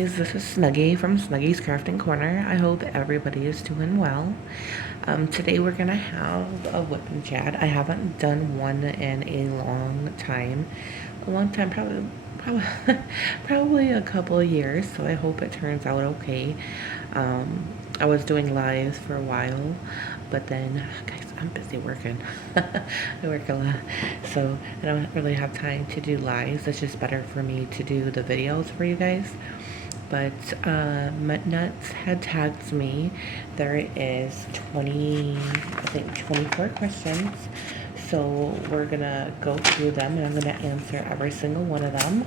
guys, this is Snuggie from Snuggie's Crafting Corner. I hope everybody is doing well. Today we're gonna have a whip and chat. I haven't done one in a long time. Probably, probably a couple of years, so I hope it turns out okay. I was doing lives for a while, but then, guys, I'm busy working. I work a lot, so I don't really have time to do lives. It's just better for me to do the videos for you guys. But Nuts had tagged me. There is 24 questions. So we're gonna go through them and I'm gonna answer every single one of them.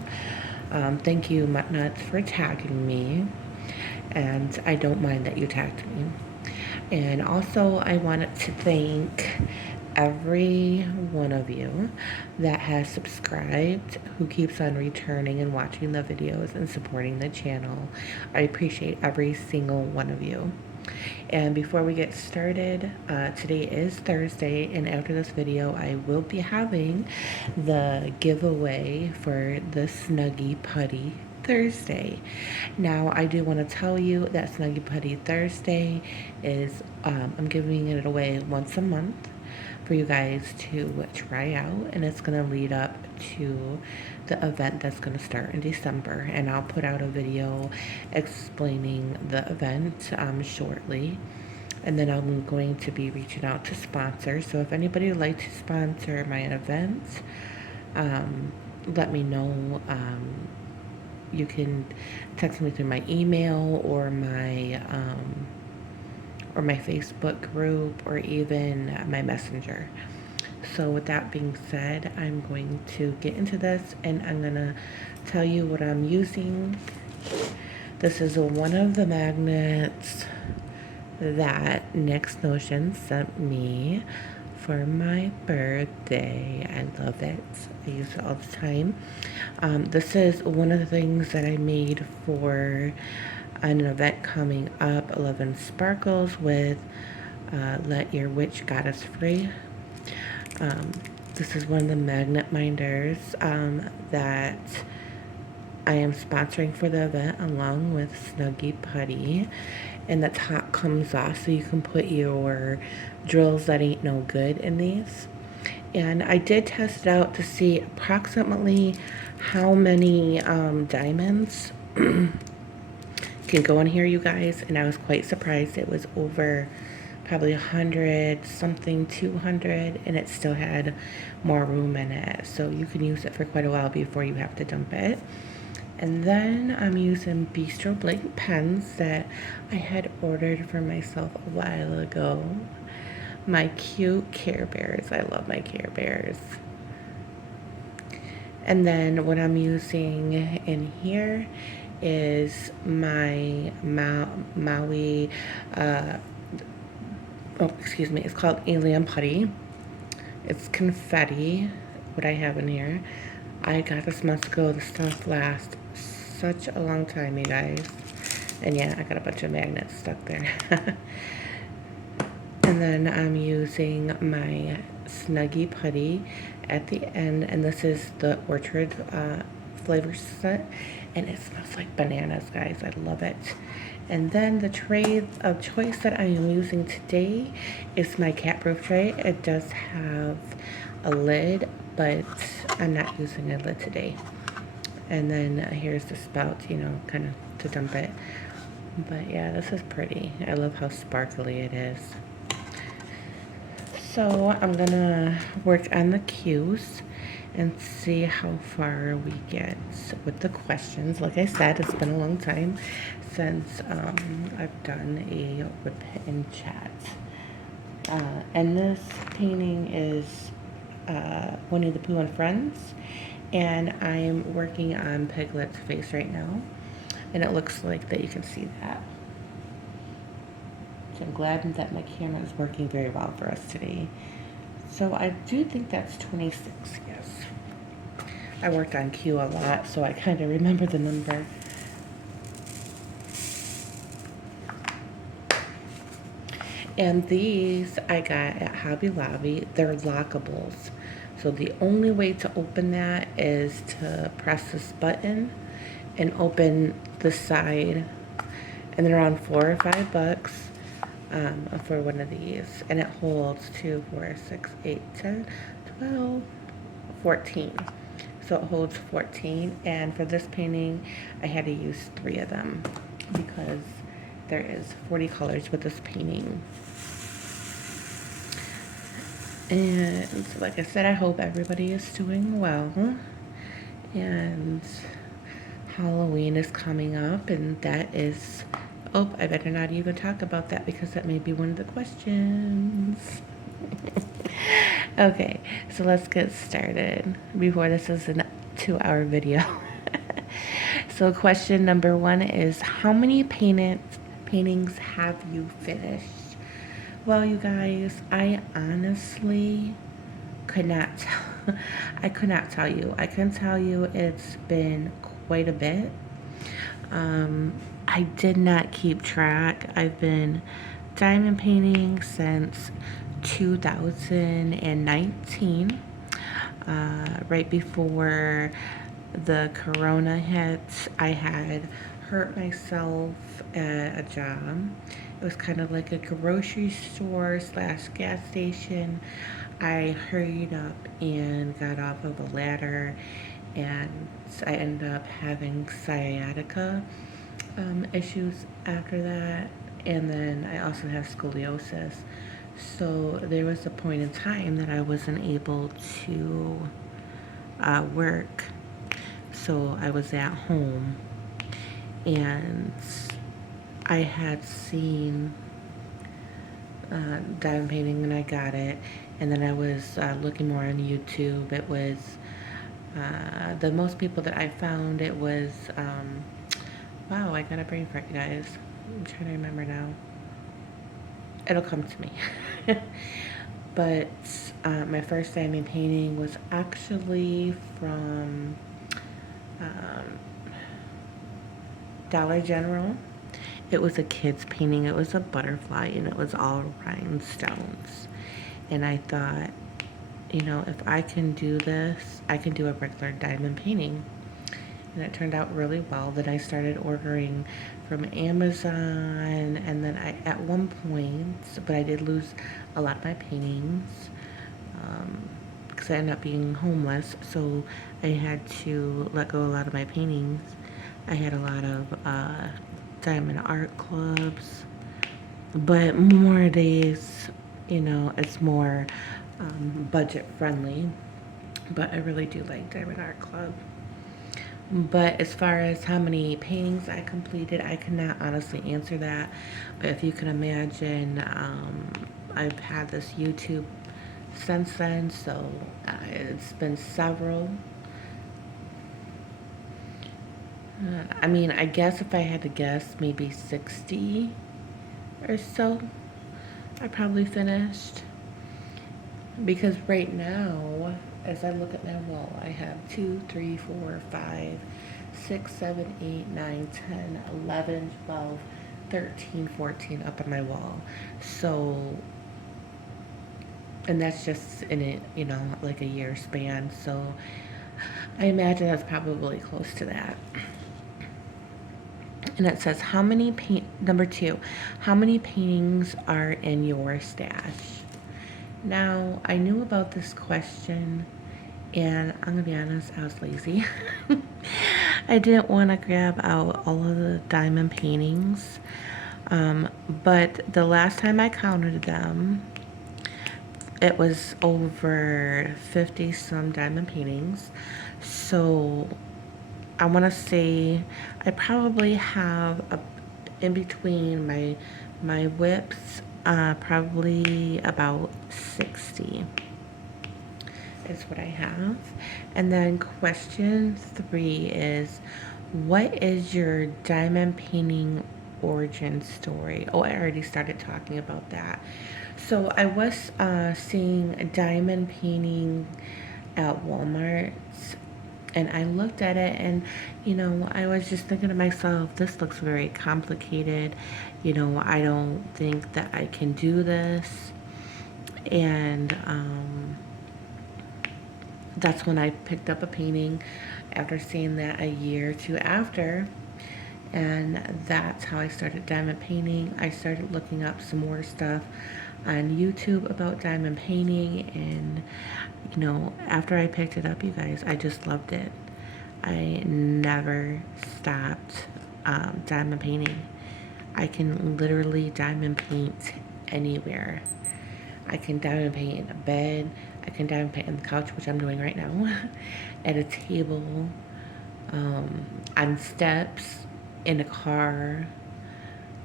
Thank you, Nuts, for tagging me. And I don't mind that you tagged me. And also, I wanted to thank every one of you that has subscribed, who keeps on returning and watching the videos and supporting the channel. I appreciate every single one of you. And before we get started, today is Thursday, and after this video, I will be having the giveaway for the Snuggie Putty Thursday. Now, I do want to tell you that Snuggie Putty Thursday is, I'm giving it away once a month for you guys to try out, and it's going to lead up to the event that's going to start in December, and I'll put out a video explaining the event shortly. And then I'm going to be reaching out to sponsors, so if anybody would like to sponsor my event, let me know. You can text me through my email or my Facebook group, or even my messenger. So with that being said, I'm going to get into this, and I'm gonna tell you what I'm using. This is one of the magnets that Next Notion sent me for my birthday. I love it. I use it all the time. This is one of the things that I made for an event coming up, 11 Sparkles, with Let Your Witch Goddess Free. This is one of the magnet minders that I am sponsoring for the event, along with Snuggie Putty. And the top comes off, so you can put your drills that ain't no good in these. And I did test it out to see approximately how many diamonds can go in here, you guys, and I was quite surprised. It was over probably 100 something, 200, and it still had more room in it, so you can use it for quite a while before you have to dump it. And then I'm using Bistro Blank pens that I had ordered for myself a while ago. My cute Care Bears. I love my Care Bears. And then what I'm using in here is my Maui, it's called Alien Putty. It's confetti, what I have in here. I got this months ago. This stuff lasts such a long time, you guys. And yeah, I got a bunch of magnets stuck there. And then I'm using my Snuggie Putty at the end, and this is the Orchard flavor set, and it smells like bananas, guys. I love it. And then the tray of choice that I am using today is my cat-proof tray. It does have a lid, but I'm not using a lid today. And then here's the spout, you know, kind of to dump it. But yeah, this is pretty. I love how sparkly it is. So I'm gonna work on the cues and see how far we get with the questions. Like I said, it's been a long time since I've done a whip and chat. And this painting is Winnie the Pooh and Friends, and I'm working on Piglet's face right now, and it looks like that you can see that. So I'm glad that my camera is working very well for us today. So I do think that's 26, yes. I worked on Q a lot, so I kind of remember the number. And these I got at Hobby Lobby. They're lockables. So the only way to open that is to press this button and open the side, and they're around $4 or $5 for one of these, and it holds 2, 4, 6, 8, 10, 12, 14. So it holds 14, and for this painting, I had to use 3 of them because there is 40 colors with this painting. And like I said, I hope everybody is doing well. And Halloween is coming up, and that is, oh, I better not even talk about that because that may be one of the questions. Okay, so let's get started before this is a 2-hour video. So question number 1 is, how many paintings have you finished? Well, you guys, I honestly could not tell. I could not tell you. I can tell you it's been quite a bit. I did not keep track. I've been diamond painting since 2019, right before the corona hit. I had hurt myself at a job. It was kind of like a grocery store / gas station. I hurried up and got off of a ladder, and I ended up having sciatica issues after that, and then I also have scoliosis. So there was a point in time that I wasn't able to work, so I was at home, and I had seen diamond painting, and I got it, and then I was looking more on YouTube. It was the most people that I found, it was wow, I got a brain fart, you guys. I'm trying to remember now. It'll come to me. But my first diamond painting was actually from Dollar General. It was a kid's painting. It was a butterfly, and it was all rhinestones. And I thought, you know, if I can do this, I can do a regular diamond painting. And it turned out really well. Then I started ordering from Amazon, and then at one point, but I did lose a lot of my paintings because I ended up being homeless, so I had to let go of a lot of my paintings. I had a lot of diamond art clubs, but more days, you know, it's more budget friendly, but I really do like diamond art club. But as far as how many paintings I completed, I cannot honestly answer that. But if you can imagine, I've had this YouTube since then, so it's been several. I mean, I guess if I had to guess, maybe 60 or so I probably finished. Because right now, as I look at my wall, I have 2, 3, 4, 5, 6, 7, 8, 9, 10, 11, 12, 13, 14 up on my wall. So, and that's just in it, you know, like a year span. So I imagine that's probably close to that. And it says, number 2, how many paintings are in your stash? Now, I knew about this question, and I'm gonna be honest, I was lazy. I didn't want to grab out all of the diamond paintings, but the last time I counted them, it was over 50 some diamond paintings. So I want to say I probably have in between my whips, probably about 60 is what I have. And then question 3 is, what is your diamond painting origin story? Oh, I already started talking about that. So I was seeing a diamond painting at Walmart, and I looked at it, and, you know, I was just thinking to myself, this looks very complicated. You know, I don't think that I can do this. And that's when I picked up a painting after seeing that a year or two after. and that's how I started diamond painting. I started looking up some more stuff on YouTube about diamond painting, and after I picked it up, you guys, I just loved it. I never stopped diamond painting. I can literally diamond paint anywhere. I can diamond paint in a bed. I can diamond paint on the couch, which I'm doing right now, at a table, on steps, in a car,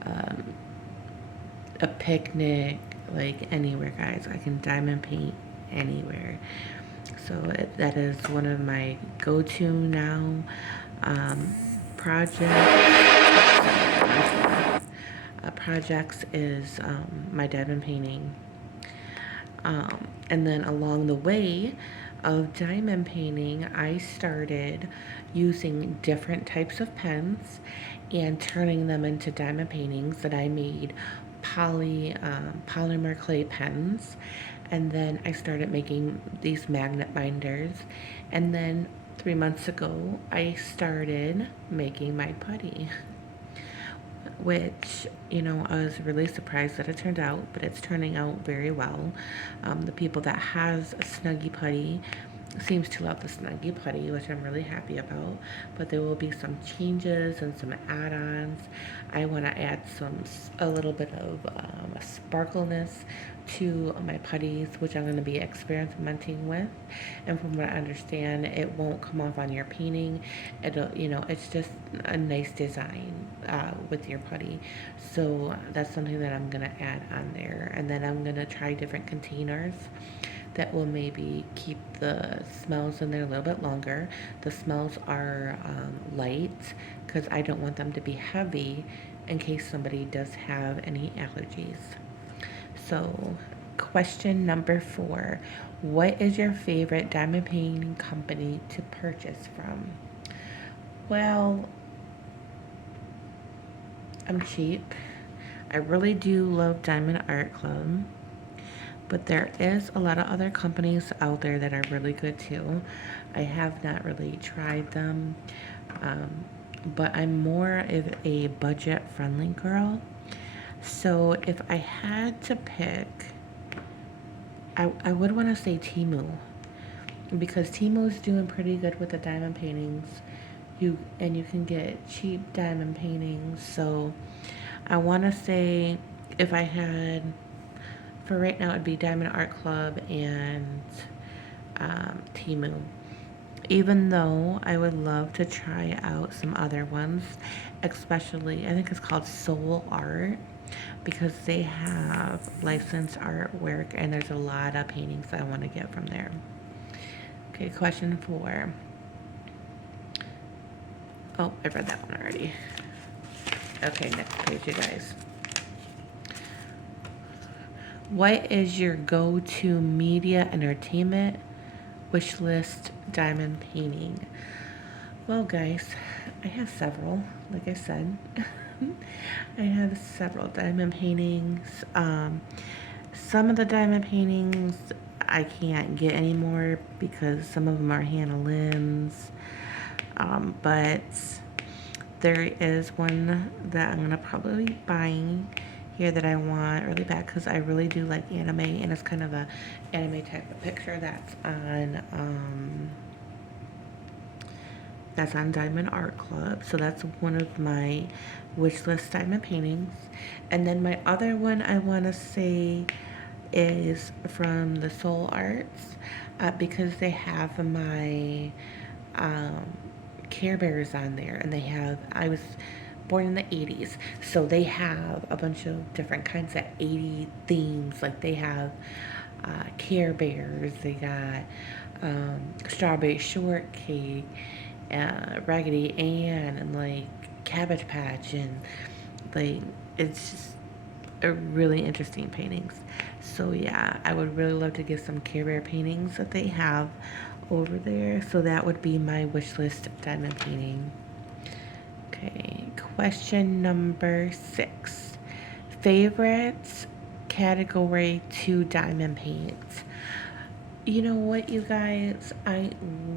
um, a picnic, like anywhere, guys. I can diamond paint anywhere. So that is one of my go-to now projects. Projects is my diamond painting. And then along the way of diamond painting, I started using different types of pens and turning them into diamond paintings that I made polymer clay pens. And then I started making these magnet binders. And then 3 months ago, I started making my putty, which, I was really surprised that it turned out, but it's turning out very well. The people that has a Snuggie putty seems to love the Snuggie putty, which I'm really happy about, but there will be some changes and some add-ons. I want to add a little bit of sparkleness to my putties, which I'm going to be experimenting with. And from what I understand, it won't come off on your painting. It's just a nice design with your putty. So that's something that I'm going to add on there. And then I'm going to try different containers that will maybe keep the smells in there a little bit longer. The smells are light, because I don't want them to be heavy in case somebody does have any allergies. So, question number 4. What is your favorite diamond painting company to purchase from? Well, I'm cheap. I really do love Diamond Art Club, but there is a lot of other companies out there that are really good too. I have not really tried them, but I'm more of a budget-friendly girl. So if I had to pick, I would want to say Temu, because Temu is doing pretty good with the diamond paintings. You can get cheap diamond paintings. So I want to say, if I had, for right now, it'd be Diamond Art Club and Temu. Even though I would love to try out some other ones, especially, I think it's called Soul Art, because they have licensed artwork and there's a lot of paintings I want to get from there. Okay, question 4. Oh, I read that one already. Okay, next page, you guys. What is your go-to media entertainment wish list diamond painting? Well, guys, I have several, like I said. I have several diamond paintings. Some of the diamond paintings I can't get anymore because some of them are Hannah Lynn's. But there is one that I'm going to probably be buying here that I want really bad, because I really do like anime, and it's kind of a anime type of picture that's on Diamond Art Club. So that's one of my wish list diamond paintings. And then my other one I want to say is from the Soul Arts, because they have my Care Bears on there, and I was born in the 80s, so they have a bunch of different kinds of 80 themes. Like they have Care Bears, they got Strawberry Shortcake, Raggedy Ann, and like Cabbage Patch, and like it's just a really interesting paintings. So yeah, I would really love to get some Care Bear paintings that they have over there. So that would be my wish list diamond painting. Okay, question number 6. Favorites category to diamond paints. You know what, you guys? I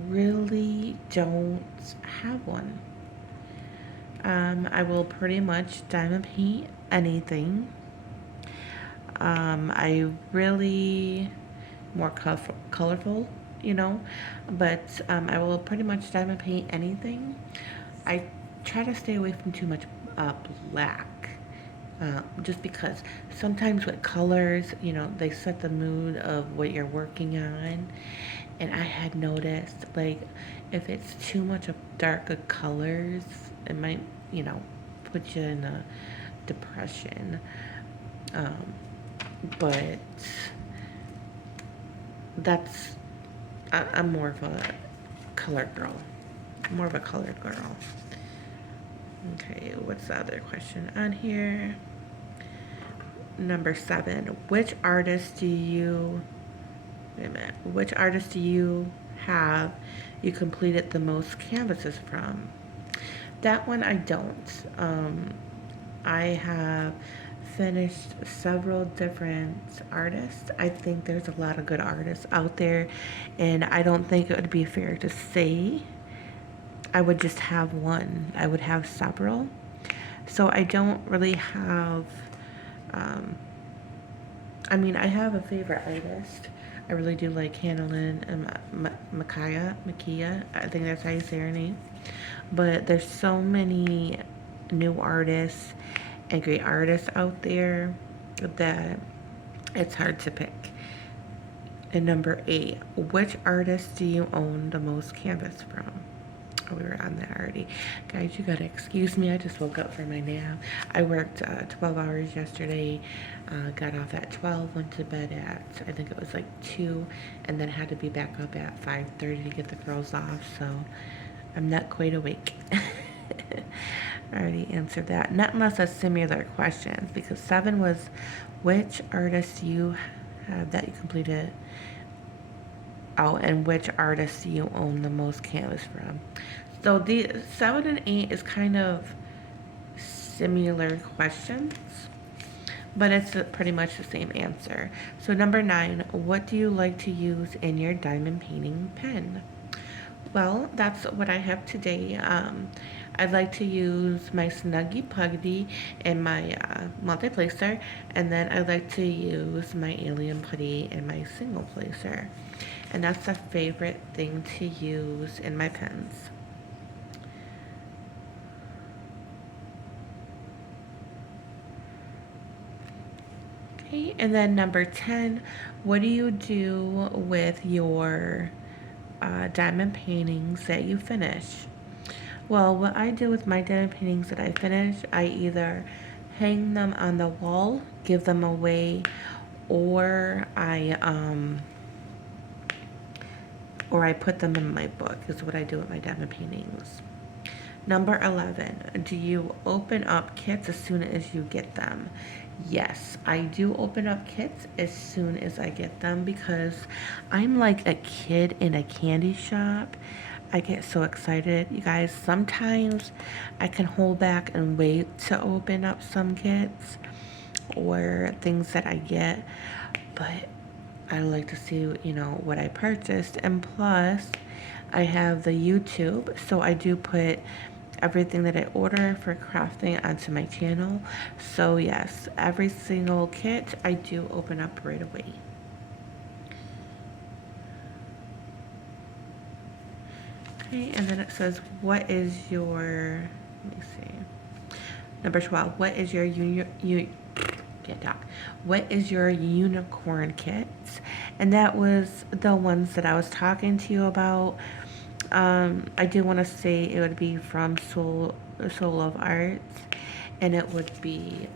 really don't have one. I will pretty much diamond paint anything. I really more colorful, you know, but I will pretty much diamond paint anything. I try to stay away from too much black. Just because sometimes with colors, you know, they set the mood of what you're working on. And I had noticed, like, if it's too much of darker colors, it might, you know, put you in a depression. Um, but that's, I'm more of a colored girl. More of a colored girl. Okay, what's the other question on here? Number 7. Which artist do you, wait a minute, which artist do you have you completed the most canvases from? That one I don't. I have finished several different artists. I think there's a lot of good artists out there, and I don't think it would be fair to say I would just have one. I would have several. So I don't really have, um, I mean, I have a favorite artist. I really do like Hannah and Makia. I think that's how you say her name. But there's so many new artists and great artists out there that it's hard to pick. And number 8, which artist do you own the most canvas from? Oh, we were on that already. Guys, you gotta excuse me. I just woke up from my nap. I worked 12 hours yesterday, got off at 12, went to bed at, I think it was like 2, and then had to be back up at 5:30 to get the girls off, so I'm not quite awake. I already answered that. Not unless it's similar questions, because 7 was which artist you have that you completed. Oh, and which artist do you own the most canvas from? So the 7 and 8 is kind of similar questions, but it's pretty much the same answer. So number 9, what do you like to use in your diamond painting pen? Well, that's what I have today. I like to use my Snuggie Puggy and my multi-placer, and then I like to use my Alien Putty and my single placer. And that's a favorite thing to use in my pens. Okay, and then number 10, what do you do with your diamond paintings that you finish? Well, what I do with my diamond paintings that I finish, I either hang them on the wall, give them away, or I put them in my book, is what I do with my diamond paintings. Number 11, do you open up kits as soon as you get them? Yes, I do open up kits as soon as I get them, because I'm like a kid in a candy shop. I get so excited, you guys. Sometimes I can hold back and wait to open up some kits or things that I get, but I like to see, you know, what I purchased. And plus, I have the YouTube, so I do put everything that I order for crafting onto my channel. So yes, every single kit I do open up right away. Okay, and then it says, what is your, let me see, number 12, what is your can't talk. What is your unicorn kits? And that was the ones that I was talking to you about. I do want to say it would be from Soul of Arts, and it would be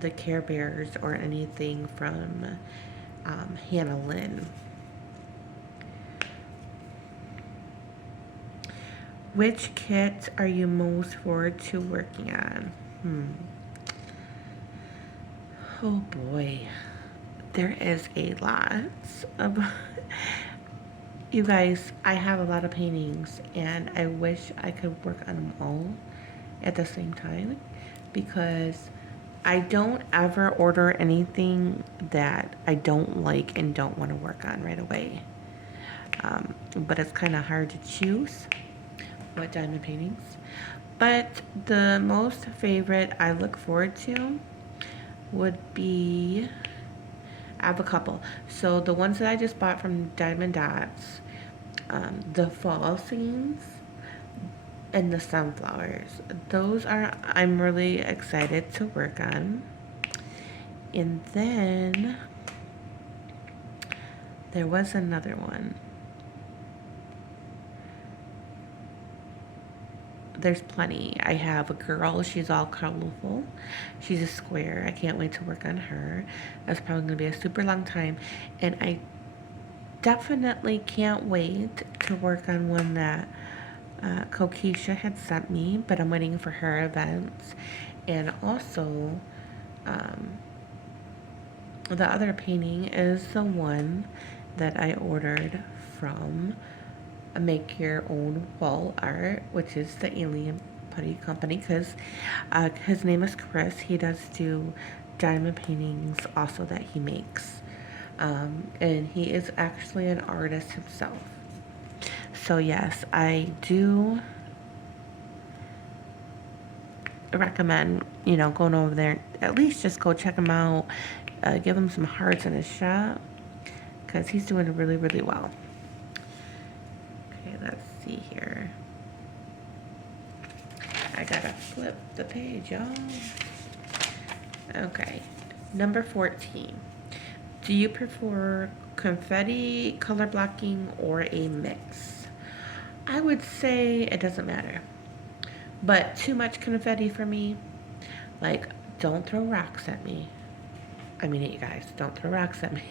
the Care Bears or anything from Hannah Lynn. Which kit are you most forward to working on? Oh boy, there is a lot of you guys. I have a lot of paintings, and I wish I could work on them all at the same time, because I don't ever order anything that I don't like and don't want to work on right away. But it's kind of hard to choose what diamond paintings. But the most favorite I look forward to would be, I have a couple. So the ones that I just bought from Diamond Dots, the fall scenes, and the sunflowers. Those are, I'm really excited to work on. And then there was another one. There's plenty. I have a girl, she's all colorful. She's a square. I can't wait to work on her. That's probably going to be a super long time. And I definitely can't wait to work on one that Kokisha had sent me, but I'm waiting for her events. And also, um, the other painting is the one that I ordered from Make Your Own Wall Art, which is the Alien Putty Company, because his name is Chris. He does do diamond paintings also that he makes. And he is actually an artist himself. So yes, I do recommend, going over there. At least just go check him out. Give him some hearts in his shop, because he's doing really, really well. Okay, let's see here. I gotta flip the page, y'all. Okay, number 14. Do you prefer confetti, color blocking, or a mix? I would say it doesn't matter. But too much confetti for me, like, don't throw rocks at me. I mean it, you guys, don't throw rocks at me.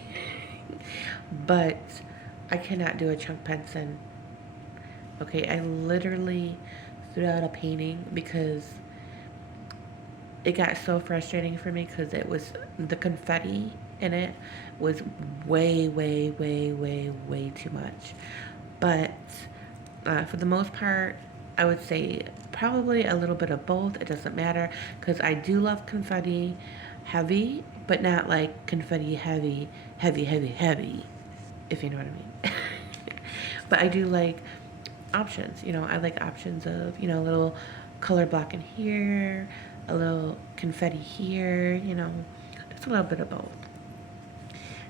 But I cannot do a chunk pencil. Okay, I literally threw out a painting because it got so frustrating for me, because it was, the confetti in it was way, way, way, way, way too much. But for the most part, I would say probably a little bit of both. It doesn't matter, because I do love confetti heavy, but not like confetti heavy, heavy, heavy, heavy, if you know what I mean. But I do like options. I like options of, a little color block in here, a little confetti here, just a little bit of both.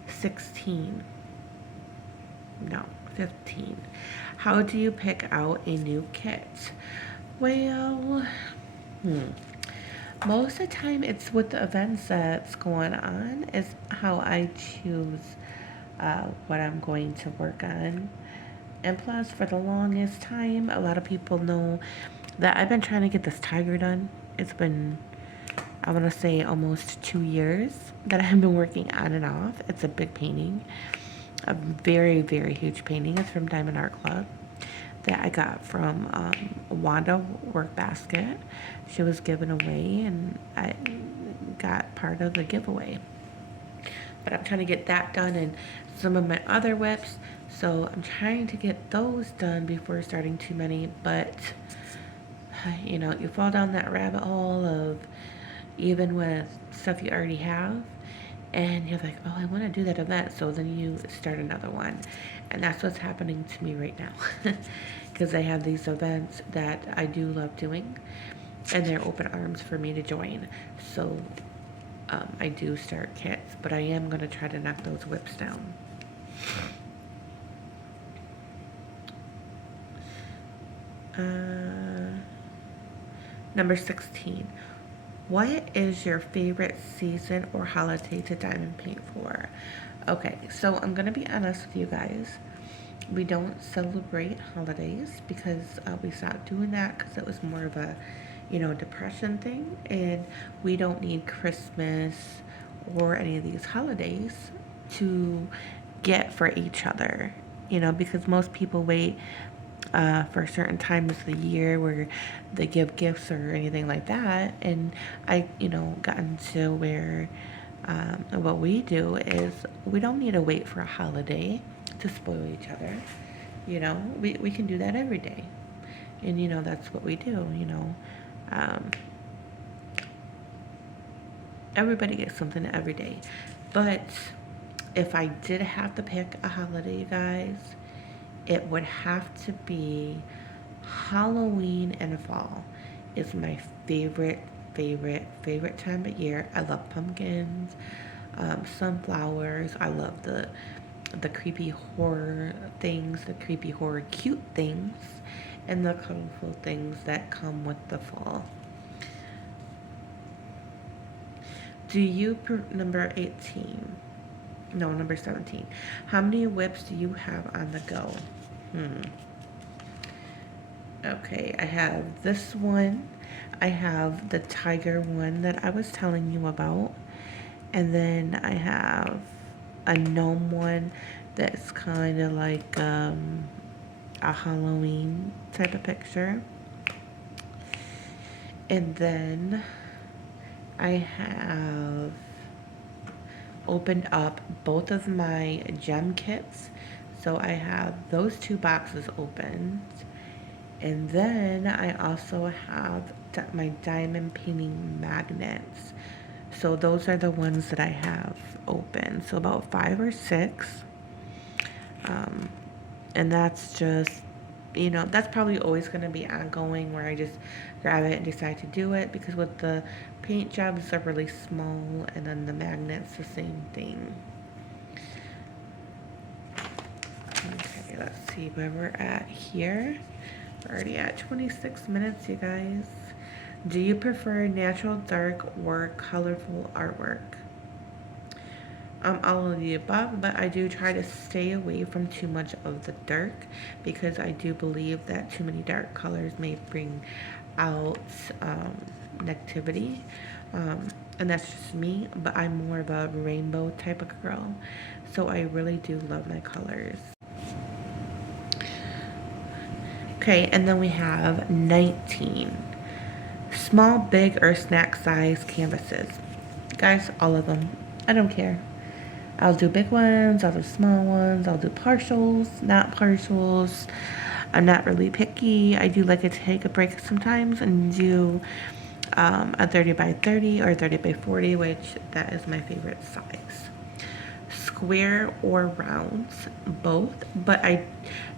16. No, 15. How do you pick out a new kit? Well, most of the time it's with the events that's going on is how I choose what I'm going to work on. And plus, for the longest time, a lot of people know that I've been trying to get this tiger done. It's been, I want to say, almost 2 years that I've been working on and off. It's a big painting, a very, very huge painting. It's from Diamond Art Club that I got from Wanda Work Basket. She was given away, and I got part of the giveaway. But I'm trying to get that done, and some of my other whips. So I'm trying to get those done before starting too many. But you fall down that rabbit hole of, even with stuff you already have, and you're like, oh, I want to do that event. So then you start another one. And that's what's happening to me right now. Because I have these events that I do love doing, and they're open arms for me to join. So I do start kits, but I am going to try to knock those whips down. Number 16. What is your favorite season or holiday to diamond paint for? Okay, so I'm going to be honest with you guys. We don't celebrate holidays, because we stopped doing that because it was more of a, depression thing. And we don't need Christmas or any of these holidays to get for each other, because most people wait for certain times of the year where they give gifts or anything like that. And I, gotten to where what we do is we don't need to wait for a holiday to spoil each other. We can do that every day. And, that's what we do, everybody gets something every day. But if I did have to pick a holiday, you guys, it would have to be Halloween and fall. is my favorite time of year. I love pumpkins, sunflowers. I love the creepy horror things, the creepy horror cute things, and the colorful things that come with the fall. Do you, number 18, no, number 17, how many whips do you have on the go? Okay, I have this one. I have the tiger one that I was telling you about. And then I have a gnome one that's kind of like a Halloween type of picture. And then I have opened up both of my gem kits. So I have those two boxes opened. And then I also have my diamond painting magnets. So those are the ones that I have open. So about 5 or 6. And that's just, you know, that's probably always going to be ongoing where I just grab it and decide to do it, because with the paint jobs are really small, and then the magnets the same thing. Okay, let's see where we're at here. We're already at 26 minutes, you guys. Do you prefer natural, dark, or colorful artwork? All of the above, but I do try to stay away from too much of the dark, because I do believe that too many dark colors may bring out negativity. And that's just me, but I'm more of a rainbow type of girl, so I really do love my colors. Okay, and then we have 19. Small, big, or snack size canvases. Guys, all of them. I don't care. I'll do big ones, I'll do small ones, I'll do partials, not partials. I'm not really picky. I do like to take a break sometimes and do a 30 by 30 or 30 by 40, which that is my favorite size. Square or rounds, both, but I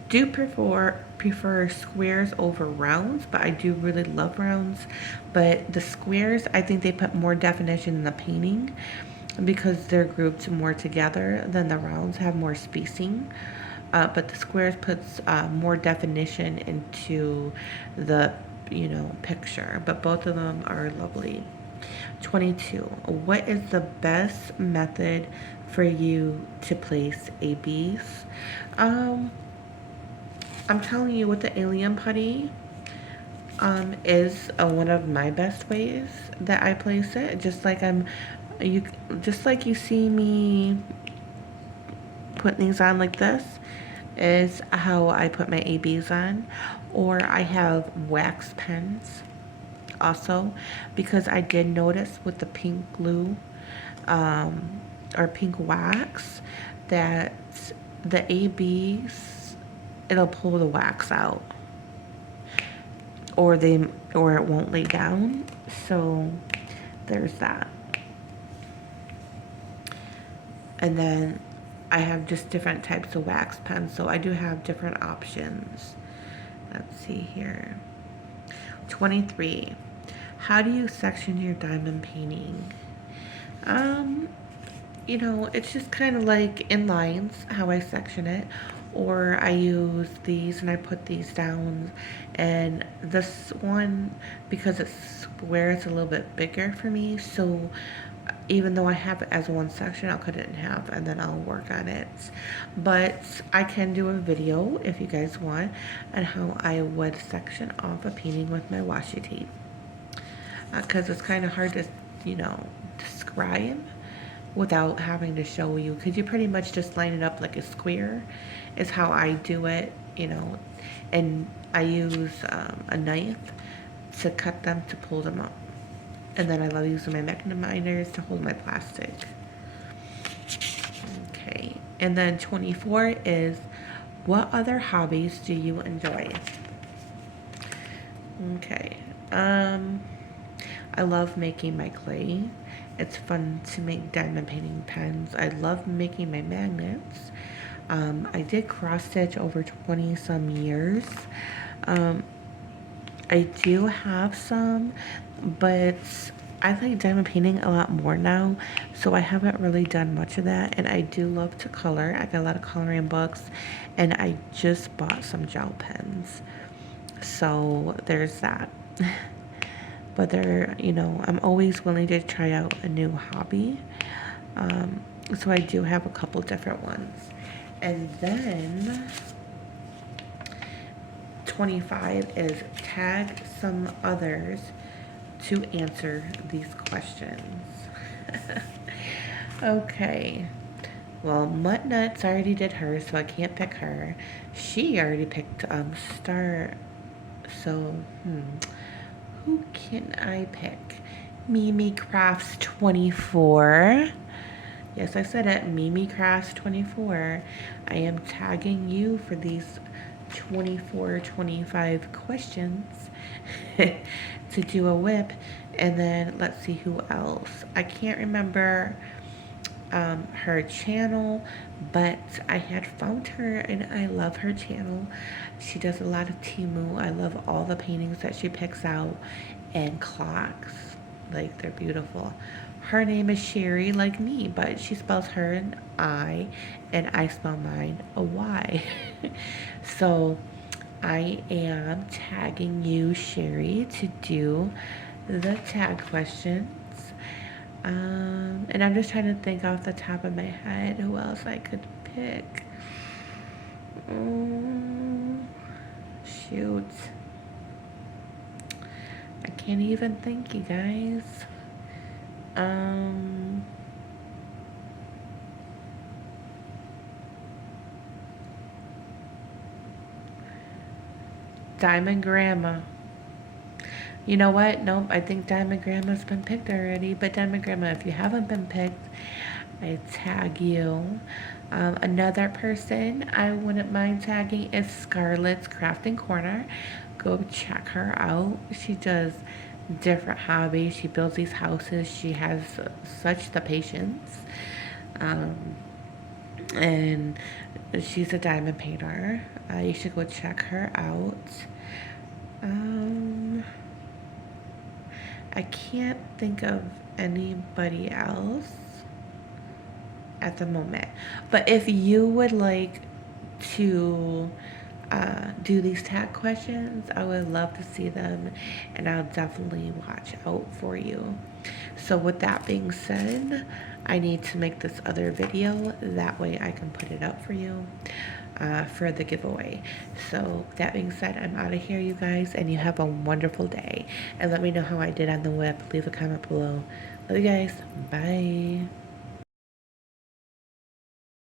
do prefer squares over rounds, but I do really love rounds. But the squares, I think they put more definition in the painting, because they're grouped more together than the rounds have more spacing. But the squares puts more definition into the, you know, picture. But both of them are lovely. 22. What is the best method for you to place ABs? I'm telling you, with the alien putty, is one of my best ways that I place it. Just like you see me put things on like this is how I put my ABs on. Or I have wax pens also, because I did notice with the pink glue or pink wax that the ABs, it'll pull the wax out, or it won't lay down. So there's that. And then I have just different types of wax pens, so I do have different options. Let's see here. 23. How do you section your diamond painting? You know, it's just kind of like in lines how I section it, or I use these and I put these down. And this one, because it's square, it's a little bit bigger for me, so even though I have it as one section, I'll cut it in half and then I'll work on it. But I can do a video if you guys want on how I would section off a painting with my washi tape, because it's kind of hard to, you know, describe without having to show you, because you pretty much just line it up like a square is how I do it, you know. And I use a knife to cut them, to pull them up. And then I love using my magnetizers to hold my plastic. Okay, and then 24 is, what other hobbies do you enjoy? Okay, I love making my clay. It's fun to make diamond painting pens. I love making my magnets. I did cross stitch over 20 some years. I do have some, but I like diamond painting a lot more now, so I haven't really done much of that. And I do love to color. I got a lot of coloring books, and I just bought some gel pens. So there's that. But I'm always willing to try out a new hobby. So I do have a couple different ones. And then 25 is tag some others to answer these questions. Okay. Well, Mutt Nuts already did hers, so I can't pick her. She already picked Star. So, who can I pick? Mimi Crafts 24. Yes, I said it. Mimi Crafts 24. I am tagging you for these 24, 25 questions to do a whip. And then let's see who else. I can't remember her channel, but I had found her and I love her channel. She does a lot of Temu. I love all the paintings that she picks out, and clocks. Like, they're beautiful. Her name is Sherry, like me, but she spells her an I, and I spell mine a Y. So I am tagging you, Sherry, to do the tag questions. And I'm just trying to think off the top of my head who else I could pick. Shoot. I can't even think, you guys. Diamond Grandma. You know what? Nope, I think Diamond Grandma's been picked already. But Diamond Grandma, if you haven't been picked, I tag you. Another person I wouldn't mind tagging is Scarlett's Crafting Corner. Go check her out. She does different hobbies. She builds these houses. She has such the patience. And she's a diamond painter. You should go check her out. I can't think of anybody else at the moment. But if you would like to do these tag questions, I would love to see them, and I'll definitely watch out for you. So with that being said, I need to make this other video. That way I can put it up for you for the giveaway. So that being said, I'm out of here, you guys, and you have a wonderful day. And let me know how I did on the whip. Leave a comment below. Love you guys. Bye.